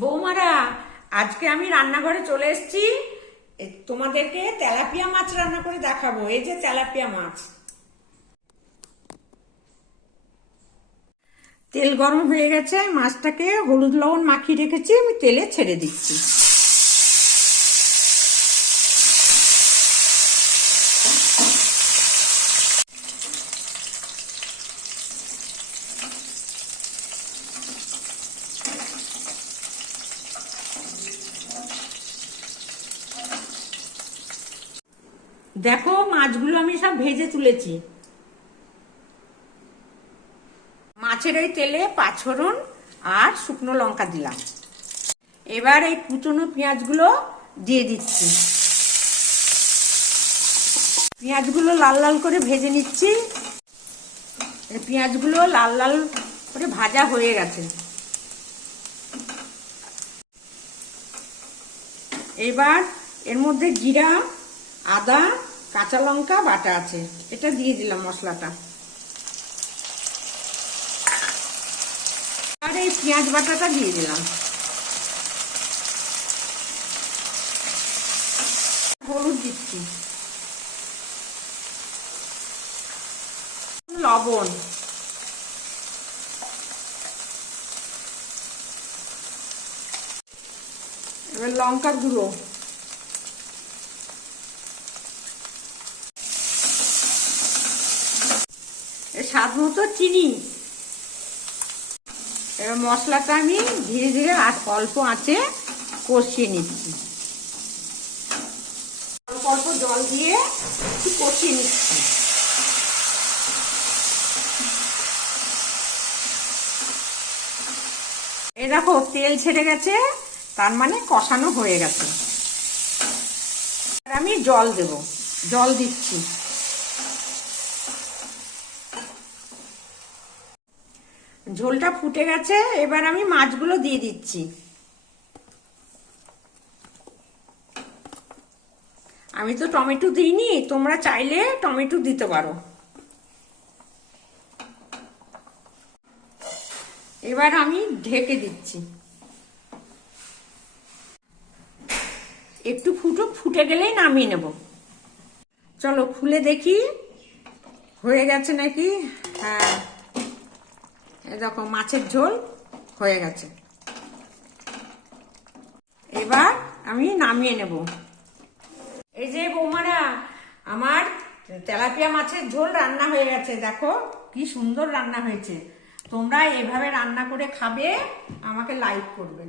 বৌমারা, আজকে আমি রান্নাঘরে চলে এসেছি। তোমাদেরকে তেলাপিয়া মাছ রান্না করে দেখাবো। এই যে তেলাপিয়া মাছ। তেল গরম হয়ে গেছে, মাছটাকে হলুদ লবণ মাখিয়ে রেখেছি, আমি তেলে ছেড়ে দিচ্ছি। দেখো, মাছগুলো আমি সব ভেজে তুলেছি। মাছের ওই তেলে পাঁচফোড়ন আর শুকনো লঙ্কা দিলাম। এবার এই কুচনো পেঁয়াজগুলো দিয়ে দিচ্ছি। পেঁয়াজগুলো লাল লাল করে ভেজে নিচ্ছি। পেঁয়াজগুলো লাল লাল করে ভাজা হয়ে গেছে। এবার এর মধ্যে জিরা, আদা, কাঁচা লঙ্কা বাটা আছে, এটা দিয়ে দিলাম মশলাটা। আর এই পেঁয়াজ বাটাটা দিয়ে দিলাম। হলুদ দিচ্ছি, লবণ, এবার লঙ্কার গুঁড়ো, স্বাদ মতো চিনি। এবার মশলাটা আমি ধীরে ধীরে আর অল্প আঁচে কষিয়ে নিচ্ছি। অল্প অল্প জল দিয়ে একটু কষিয়ে নিচ্ছি। এই দেখো, তেল ছেড়ে গেছে, তার মানে কষানো হয়ে গেছে। আমি জল দেব, জল দিচ্ছি। ঝোলটা ফুটে গেছে, এবার আমি মাছগুলো দিয়ে দিচ্ছি। আমি তো টমেটো দিইনি, তোমরা চাইলে টমেটো দিতে পারো। এবার আমি ঢেকে দিচ্ছি। একটু ফুটে গেলেই নামিয়ে নেব। চলো খুলে দেখি হয়ে গেছে নাকি। হ্যাঁ, দেখো মাছের ঝোল হয়ে গেছে। এবার আমি নামিয়ে নেব। এই যে বৌমারা, আমার তেলাপিয়া মাছের ঝোল রান্না হয়ে গেছে। দেখো কি সুন্দর রান্না হয়েছে। তোমরা এভাবে রান্না করে খাবে, আমাকে লাইক করবে।